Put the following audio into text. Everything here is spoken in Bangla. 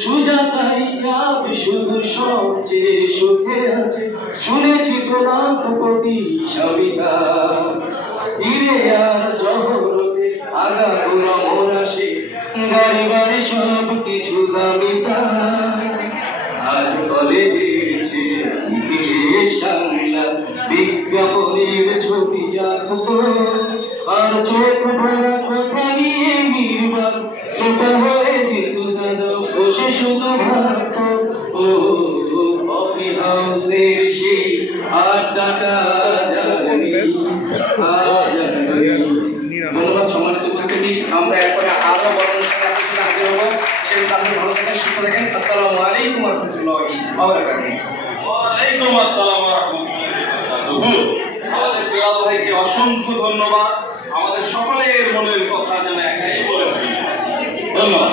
সুজাতাই আজ শুধু সবচেয়ে সুখে আছে, শুনেছি প্রধান কোটি সবিতা ধীরে আর জহরতে আগা গোড়া মন আসে, বাড়ি বাড়ি সব কিছু দামি আজ কলেজে সাংলা বিজ্ঞাপনের ছবি আঁকতো আর চোখ ভরা কথা নিয়ে নির্বাক ছোটা হয়ে কিছু দাদা বসে শুধু ভাবত ও কফি হাউসের সেই আড্ডাটা জানি। ধন্যবাদ সম্মানিত উপস্থিতি। আমরা এরপরে আরো বড় অনুষ্ঠানে আপনার সাথে হাজির হবো। সেই আপনি ভালো থাকেন, সুস্থ থাকেন। আসসালামু আলাইকুম ওয়া রাহমাতুল্লাহি ওয়া বারাকাতুহু। ওয়ালাইকুম আসসালাম ওয়া রাহমাতুল্লাহি ওয়া বারাকাতুহু। আমাদের প্রিয় ভাইকে অসংখ্য ধন্যবাদ। আমাদের সকলের মনের কথা যেন একাই বলে ধন্যবাদ।